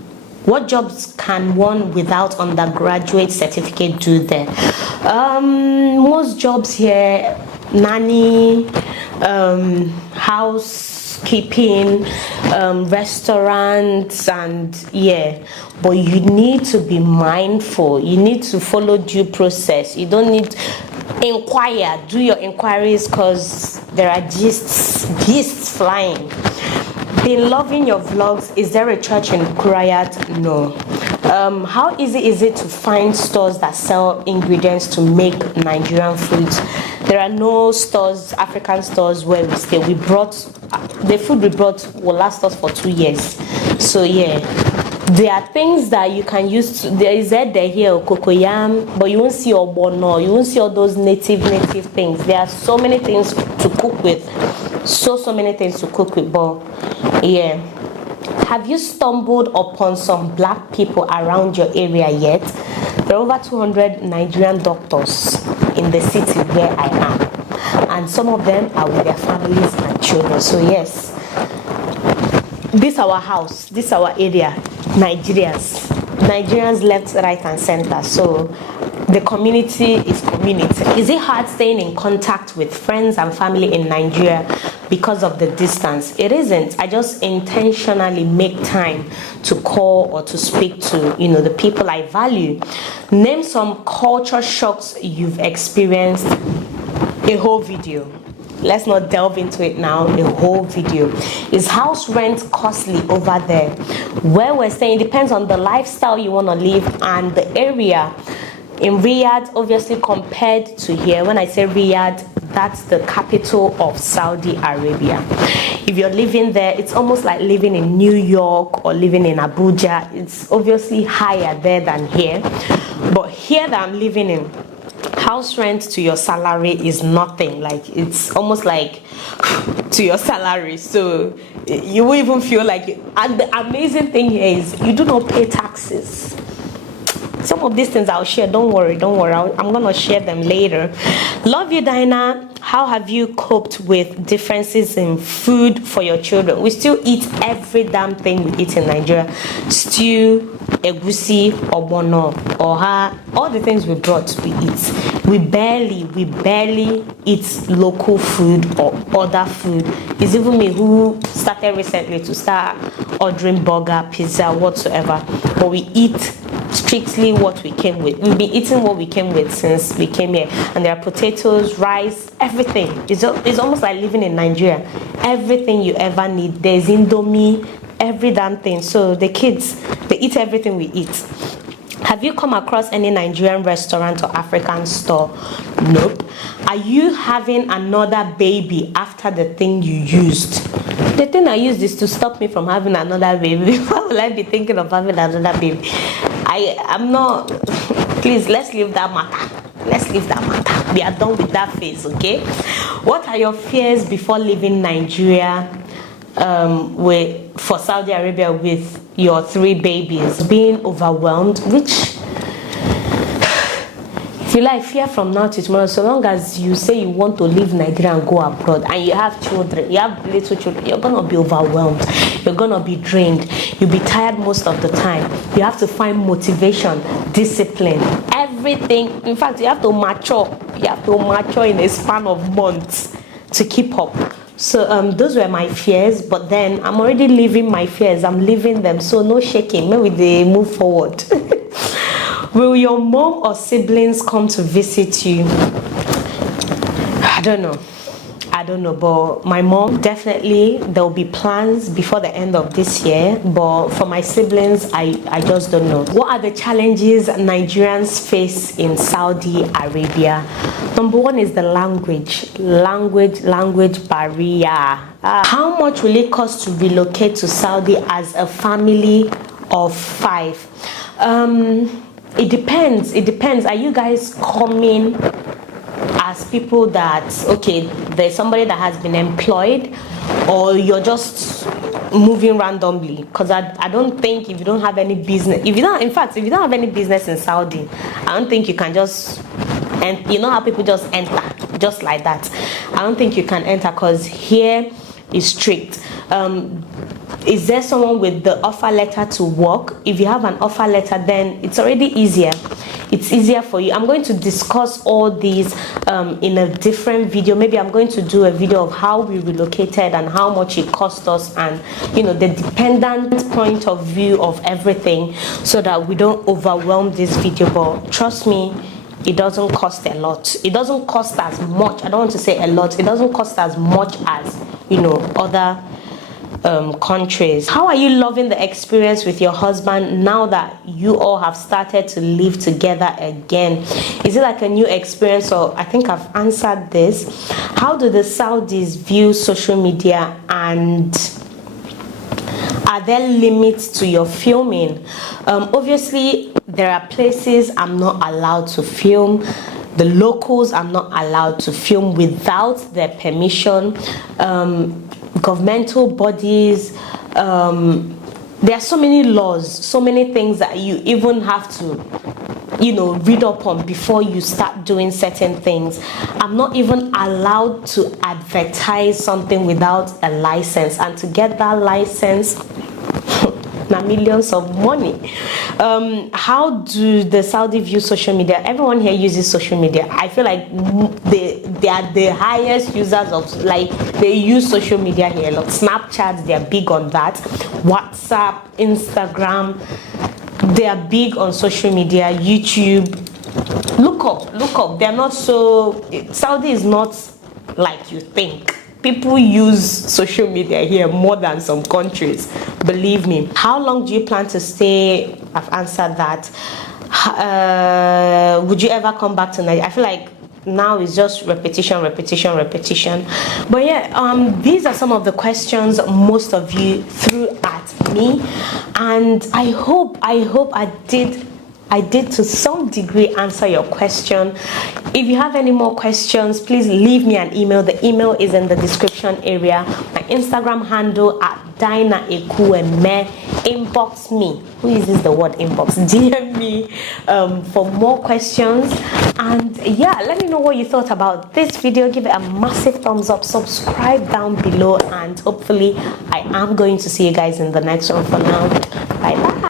What jobs can one without undergraduate certificate do there? Most jobs here, nanny, housekeeping, restaurants, and but you need to be mindful. You need to follow due process. You don't need inquire, do your inquiries, because there are gists flying. Been loving your vlogs. Is there a church in Kurayat? No. How easy is it to find stores that sell ingredients to make Nigerian foods? There are no stores, African stores, where we stay. The food we brought will last us for 2 years. So there are things that you can use. There is there here, cocoyam, but you won't see obono. You won't see all those native things. There are so many things to cook with. So many things to cook with. But have you stumbled upon some black people around your area yet? There are over 200 Nigerian doctors in the city where I am, and some of them are with their families and children. So yes, this our house, this our area. Nigerians left, right, and center. So the community is community. Is it hard staying in contact with friends and family in Nigeria because of the distance? It isn't. I just intentionally make time to call or to speak to the people I value. Name some culture shocks you've experienced. A whole video. Let's not delve into it now. A whole video. Is house rent costly over there? Where we're staying depends on the lifestyle you want to live and the area. In Riyadh, obviously, compared to here, when I say Riyadh, that's the capital of Saudi Arabia. If you're living there, it's almost like living in New York or living in Abuja. It's obviously higher there than here. But here that I'm living in, house rent to your salary is nothing. Like, it's almost like to your salary. So you won't even feel like it. And the amazing thing here is you do not pay taxes. Some of these things I'll share. Don't worry. I'm gonna share them later. Love you, Dyna. How have you coped with differences in food for your children? We still eat every damn thing we eat in Nigeria. Stew, egusi, obono, oha, all the things we brought, we eat. We barely eat local food or other food. It's even me who started recently to start ordering burger, pizza, whatsoever. But we eat strictly what we came with. We've been eating what we came with since we came here. And there are potatoes, rice, everything. It's almost like living in Nigeria. Everything you ever need. There's Indomie, every damn thing. So the kids, they eat everything we eat. Have you come across any Nigerian restaurant or African store? Nope. Are you having another baby after the thing you used? The thing I used is to stop me from having another baby. Why will I be thinking of having another baby? I'm not. Please, let's leave that matter. let's leave that matter. We are done with that phase, okay? What are your fears before leaving Nigeria for Saudi Arabia with your 3 babies? Being overwhelmed, which, if you like, fear from now to tomorrow. So long as you say you want to leave Nigeria and go abroad, and you have children, you have little children, you're gonna be overwhelmed, you're gonna be drained, you'll be tired most of the time. You have to find motivation, discipline, everything. In fact, you have to mature in a span of months to keep up. So those were my fears, but then I'm already living my fears. I'm living them, so no shaking. Maybe they move forward. Will your mom or siblings come to visit you? I don't know, but my mom, definitely there will be plans before the end of this year, but for my siblings, I just don't know. What are the challenges Nigerians face in Saudi Arabia? Number 1 is the language barrier. How much will it cost to relocate to Saudi as a family of 5? It depends. Are you guys coming as people that, okay, there's somebody that has been employed, or you're just moving randomly? Because I don't think, if you don't have any business, if you don't have any business in Saudi, I don't think you can just, and you know how people just enter just like that. I don't think you can enter, because here is strict. Is there someone with the offer letter to work? If you have an offer letter, then it's already easier. It's easier for you. I'm going to discuss all these in a different video. Maybe I'm going to do a video of how we relocated and how much it cost us, and the dependent point of view of everything, so that we don't overwhelm this video. But trust me, it doesn't cost a lot. It doesn't cost as much. I don't want to say a lot. It doesn't cost as much as other countries. How are you loving the experience with your husband now that you all have started to live together again? Is it like a new experience? Or I think I've answered this. How do the Saudis view social media, and are there limits to your filming? Obviously, there are places I'm not allowed to film. The locals I'm not allowed to film without their permission. Governmental bodies, there are so many laws, so many things that you even have to read up on before you start doing certain things. I'm not even allowed to advertise something without a license, and to get that license, now millions of money. How do the Saudi view social media? Everyone here uses social media. I feel like they are the highest users of, they use social media here. Like Snapchat, they are big on that. WhatsApp, Instagram, they are big on social media. YouTube, look up. They're not so, Saudi is not like you think. People use social media here more than some countries, believe me. How long do you plan to stay? I've answered that. Would you ever come back to Nigeria? I feel like now it's just repetition. But yeah, these are some of the questions most of you threw at me, and I hope I did to some degree answer your question. If you have any more questions, please leave me an email. The email is in the description area. My Instagram handle at Dyna Ekwueme. Inbox me. Who uses the word inbox? DM me for more questions. And yeah, let me know what you thought about this video. Give it a massive thumbs up. Subscribe down below, and hopefully I am going to see you guys in the next one. For now, bye bye.